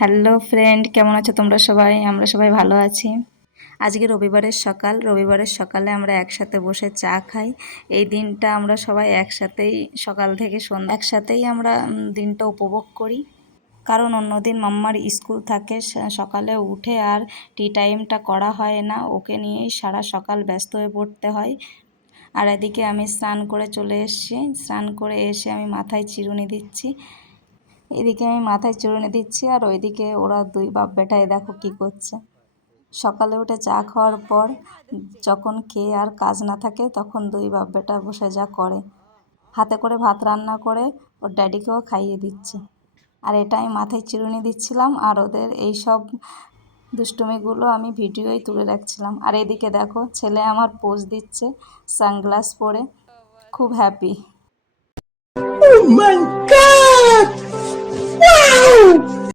Hello friend, কেমন আছো তোমরা সবাই? আমরা সবাই ভালো আছি। আজকে রবিবারের সকালে আমরা একসাথে বসে চা খাই। এই দিনটা আমরা সবাই একসাথেই সকাল থেকে সন্ধ্যা একসাথেই আমরা দিনটা উপভোগ করি। কারণ অন্যদিন মাম্মার স্কুল থাকে, সকালে উঠে আর টি টাইমটা করা হয় না, ওকে নিয়েই সারা সকাল ব্যস্ত হয়ে পড়তে হয়। আর এদিকে আমি স্নান করে চলে এসেছি। স্নান করে এসে আমি মাথায় চিরুনি দিচ্ছি। এদিকে আমি মাথায় চিরুনি দিচ্ছি আর ওইদিকে ওরা দুই বাপ বেটাই দেখো কি করছে। সকালে উঠে চা খাওয়ার পর যখন খেয়ে আর কাজ না থাকে তখন দুই বাপ বেটা বসে যা করে, হাতে করে ভাত রান্না করে ওর ড্যাডিকেও খাইয়ে দিচ্ছে। আর এটা আমি মাথায় চিরুনি দিচ্ছিলাম আর ওদের এই সব দুষ্টুমিগুলো আমি ভিডিওই তুলে রাখছিলাম। আর এদিকে দেখো ছেলে আমার পোজ দিচ্ছে সানগ্লাস পরে, খুব happy. Oh my God! Wow!